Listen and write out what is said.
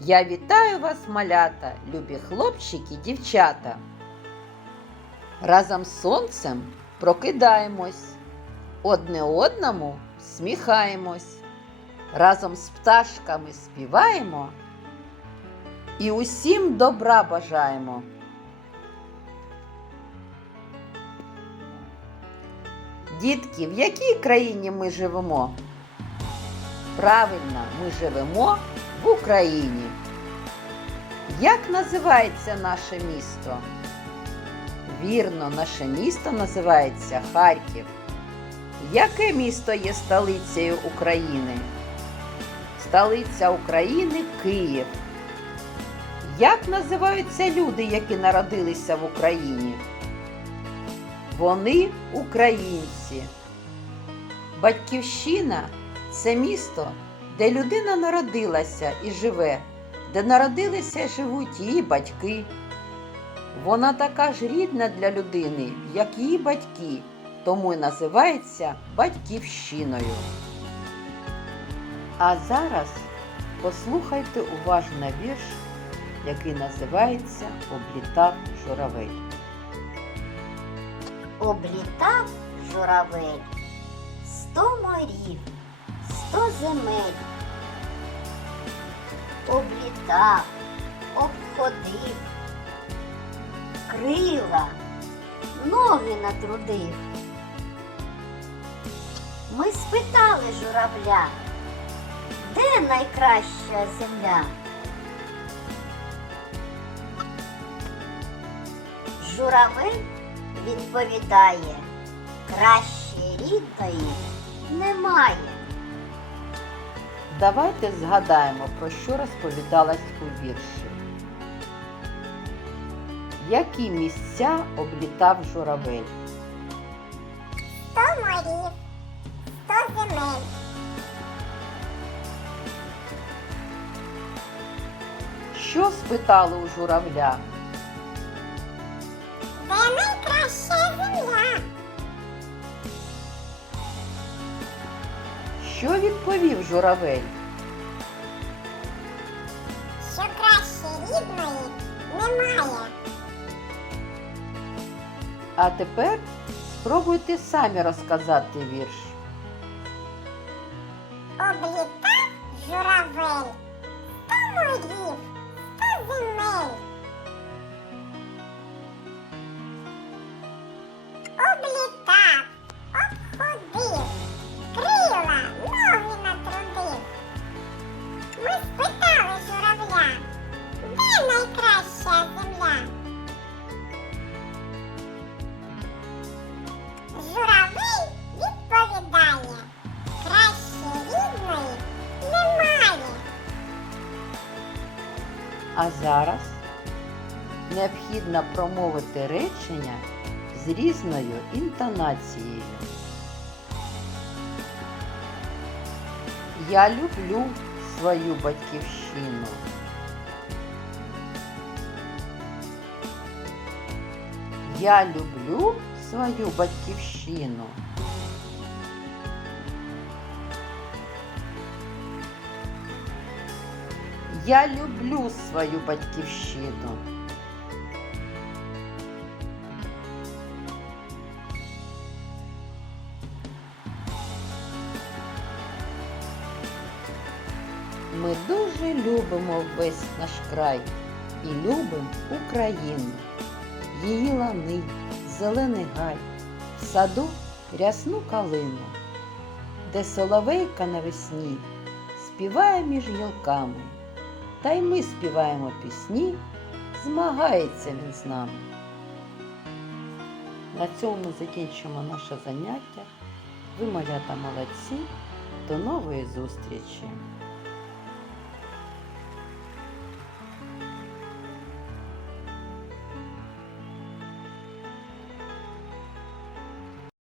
Я вітаю вас, малята, любі хлопчики, дівчата. Разом з сонцем прокидаємось, одне одному сміхаємось, разом з пташками співаємо і усім добра бажаємо. Дітки, в якій країні ми живемо? Правильно, ми живемо в Україні. Як називається наше місто? Вірно, наше місто називається Харків. Яке місто є столицею України? Столиця України Київ. Як називаються люди, які народилися в Україні? Вони українці. Батьківщина це місто, де людина народилася і живе, де народилися і живуть її батьки. Вона така ж рідна для людини, як її батьки, тому й називається батьківщиною. А зараз послухайте уважно вірш, який називається Облітав журавель. Облітав журавель сто морів, сто земель. Облітав, обходив, крила, ноги натрудив. Ми спитали журавля, де найкраща земля? Журавель відповідає, краще рідної немає. Давайте згадаємо, про що розповідалось у вірші. Які місця облітав журавель? Сто морів, сто земель. Що спитали у журавля? Що відповів журавель? Що краще рідної немає. А тепер спробуйте самі розказати вірш. Облітав журавель, А зараз необхідно промовити речення з різною інтонацією. Я люблю свою батьківщину. Я люблю свою батьківщину. Я люблю свою батьківщину. Ми дуже любимо весь наш край і любимо Україну, її лани, зелений гай, в саду рясну калину, де соловейка навесні співає між гілками, та й ми співаємо пісні, змагається він з нами. На цьому закінчимо наше заняття. Ви, малята, молодці. До нової зустрічі!